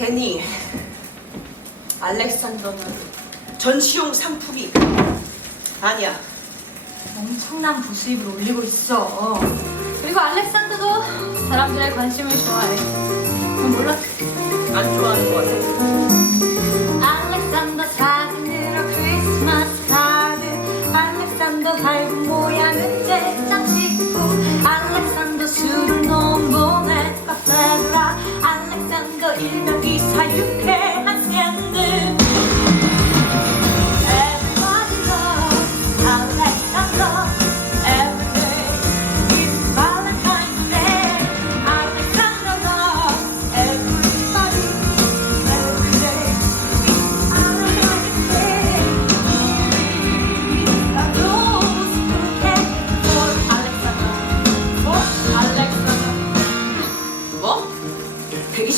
데니, 알렉산더는 전시용 상품이 아니야. 엄청난 부수입을 올리고 있어. 그리고 알렉산더도 사람들의 관심을 좋아해. 넌 몰랐어? 안 좋아하는 것 같아. 사 유쾌한 샌드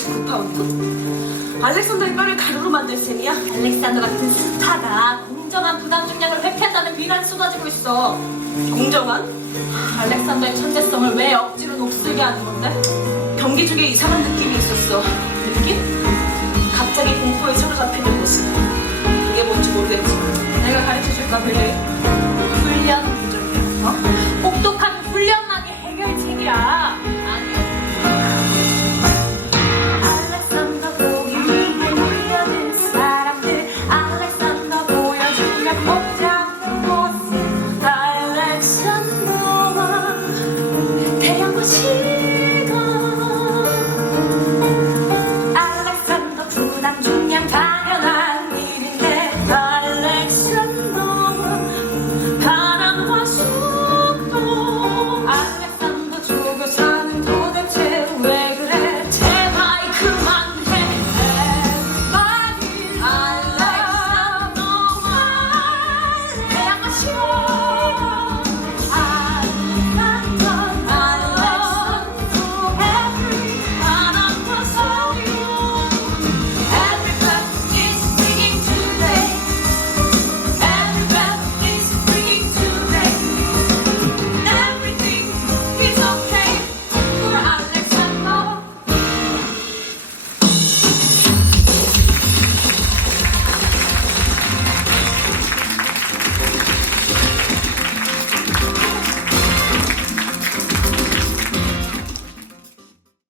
19파운드? 알렉산더의 뼈를 가루로 만들 셈이야? 알렉산더 같은 스타가 공정한 부담 중량을 회피한다는 비난이 쏟아지고 있어. 공정한? 알렉산더의 천재성을 왜 억지로 녹슬게 하는 건데? 경기 중에 이상한 느낌이 있었어. 느낌? 갑자기 공포에 사로잡히는 모습. 이게 뭔지 모르겠지. 내가 가르쳐줄까, 빌리? 훈련 부족이야. 어? 혹독한 훈련만이 해결책이야.